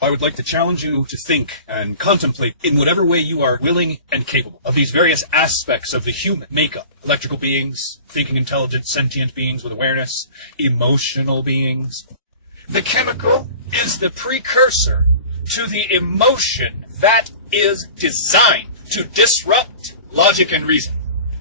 I would like to challenge you to think and contemplate in whatever way you are willing and capable of these various aspects of the human makeup. Electrical beings, thinking intelligent, sentient beings with awareness, emotional beings. The chemical is the precursor to the emotion that is designed to disrupt logic and reason.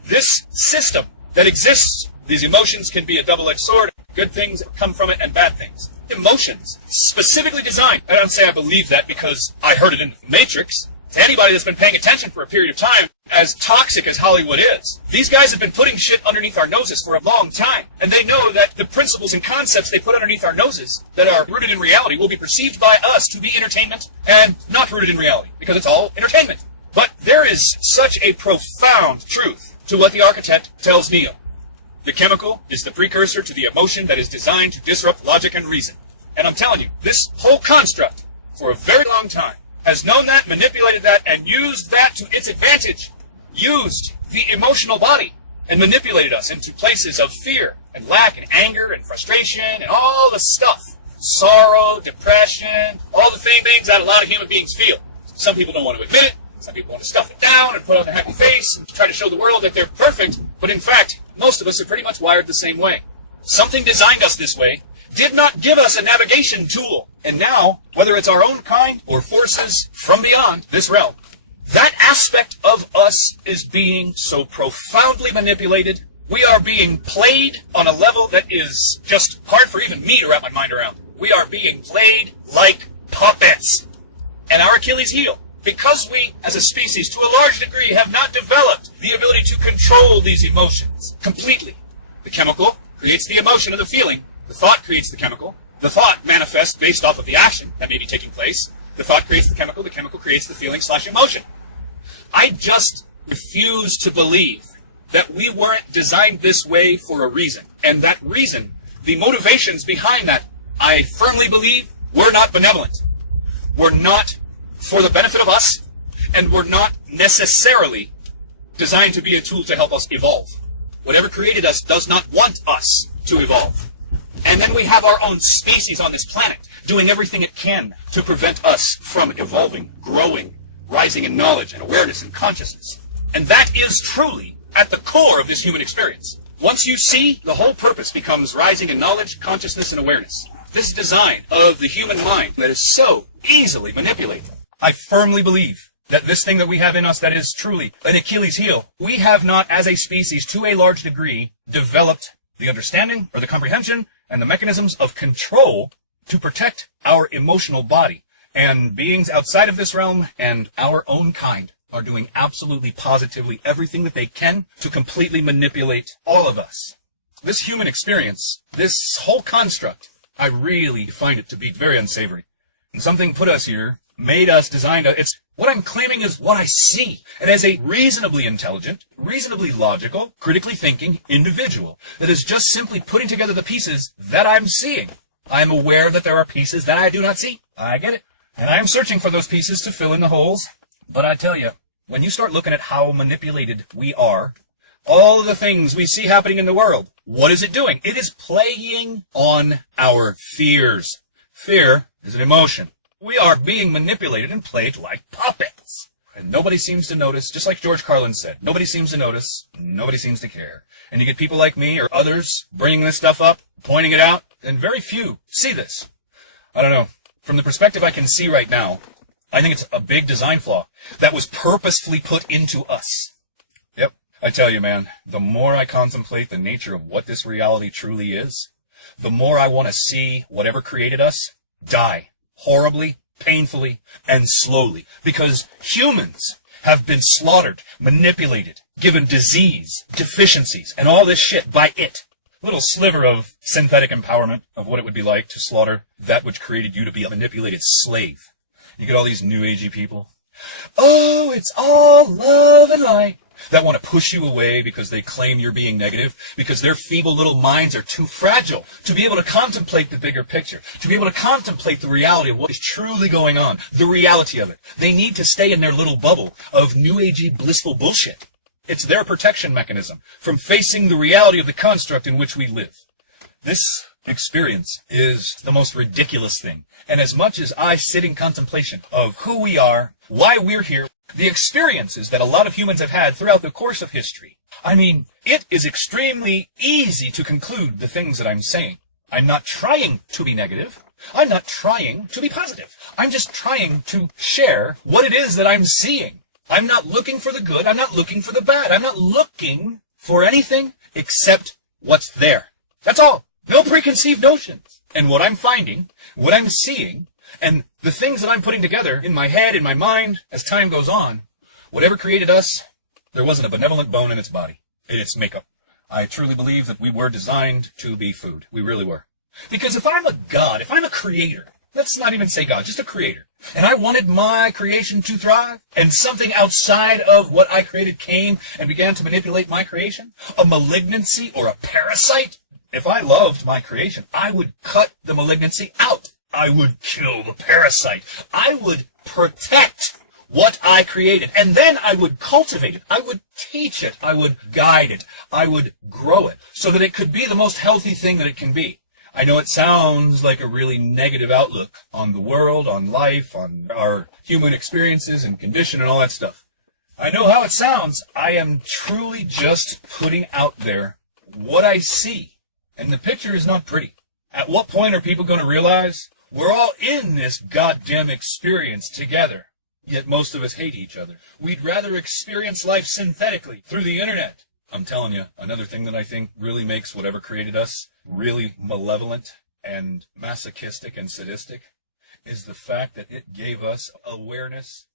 This system that exists, these emotions can be a double-edged sword, good things come from it and bad things. Emotions, specifically designed. I don't say I believe that because I heard it in the Matrix. To anybody that's been paying attention for a period of time, as toxic as Hollywood is, these guys have been putting shit underneath our noses for a long time. And they know that the principles and concepts they put underneath our noses that are rooted in reality will be perceived by us to be entertainment and not rooted in reality, because it's all entertainment. But there is such a profound truth to what the architect tells Neo. The chemical is the precursor to the emotion that is designed to disrupt logic and reason. And I'm telling you, this whole construct, for a very long time, has known that, manipulated that, and used that to its advantage. Used the emotional body and manipulated us into places of fear and lack and anger and frustration and all the stuff. Sorrow, depression, all the things that a lot of human beings feel. Some people don't want to admit it. Some people want to stuff it down and put on a happy face and try to show the world that they're perfect. But in fact, most of us are pretty much wired the same way. Something designed us this way, did not give us a navigation tool. And now, whether it's our own kind or forces from beyond this realm, that aspect of us is being so profoundly manipulated. We are being played on a level that is just hard for even me to wrap my mind around. We are being played like puppets. And our Achilles heel, because we, as a species, to a large degree, have not developed the ability to control these emotions completely. The chemical creates the emotion of the feeling. The thought creates the chemical. The thought manifests based off of the action that may be taking place. The thought creates the chemical creates the feeling/emotion. I just refuse to believe that we weren't designed this way for a reason. And that reason, the motivations behind that, I firmly believe, were not benevolent. Were not for the benefit of us, and were not necessarily designed to be a tool to help us evolve. Whatever created us does not want us to evolve. And then we have our own species on this planet, doing everything it can to prevent us from evolving, growing, rising in knowledge and awareness and consciousness. And that is truly at the core of this human experience. Once you see, the whole purpose becomes rising in knowledge, consciousness, and awareness. This design of the human mind that is so easily manipulated. I firmly believe that this thing that we have in us that is truly an Achilles heel, we have not, as a species, to a large degree, developed the understanding or the comprehension and the mechanisms of control to protect our emotional body. And beings outside of this realm and our own kind are doing absolutely positively everything that they can to completely manipulate all of us. This human experience, this whole construct, I really find it to be very unsavory. And something put us here, made us, designed us. It's what I'm claiming is what I see. And as a reasonably intelligent, reasonably logical, critically thinking individual that is just simply putting together the pieces that I'm seeing. I'm aware that there are pieces that I do not see. I get it. And I am searching for those pieces to fill in the holes. But I tell you, when you start looking at how manipulated we are, all of the things we see happening in the world, what is it doing? It is playing on our fears. Fear is an emotion. We are being manipulated and played like puppets. And nobody seems to notice, just like George Carlin said, nobody seems to notice, nobody seems to care. And you get people like me or others bringing this stuff up, pointing it out, and very few see this. I don't know. From the perspective I can see right now, I think it's a big design flaw that was purposefully put into us. Yep. I tell you, man, the more I contemplate the nature of what this reality truly is, the more I want to see whatever created us die. Horribly, painfully, and slowly. Because humans have been slaughtered, manipulated, given disease, deficiencies, and all this shit by it. Little sliver of synthetic empowerment of what it would be like to slaughter that which created you to be a manipulated slave. You get all these new agey people. Oh, it's all love and light. That want to push you away because they claim you're being negative, because their feeble little minds are too fragile to be able to contemplate the bigger picture, to be able to contemplate the reality of what is truly going on, the reality of it. They need to stay in their little bubble of new agey blissful bullshit. It's their protection mechanism from facing the reality of the construct in which we live. This Experience is the most ridiculous thing. And as much as I sit in contemplation of who we are, why we're here, the experiences that a lot of humans have had throughout the course of history, I mean, it is extremely easy to conclude the things that I'm saying. I'm not trying to be negative. I'm not trying to be positive. I'm just trying to share what it is that I'm seeing. I'm not looking for the good. I'm not looking for the bad. I'm not looking for anything except what's there. That's all. No preconceived notions. And what I'm finding, what I'm seeing, and the things that I'm putting together in my head, in my mind, as time goes on, whatever created us, there wasn't a benevolent bone in its body, in its makeup. I truly believe that we were designed to be food. We really were. Because if I'm a god, if I'm a creator, let's not even say God, just a creator, and I wanted my creation to thrive, and something outside of what I created came and began to manipulate my creation, a malignancy or a parasite, if I loved my creation, I would cut the malignancy out. I would kill the parasite. I would protect what I created. And then I would cultivate it. I would teach it. I would guide it. I would grow it so that it could be the most healthy thing that it can be. I know it sounds like a really negative outlook on the world, on life, on our human experiences and condition and all that stuff. I know how it sounds. I am truly just putting out there what I see. And the picture is not pretty. At what point are people going to realize we're all in this goddamn experience together? Yet most of us hate each other. We'd rather experience life synthetically through the internet. I'm telling you, another thing that I think really makes whatever created us really malevolent and masochistic and sadistic is the fact that it gave us awareness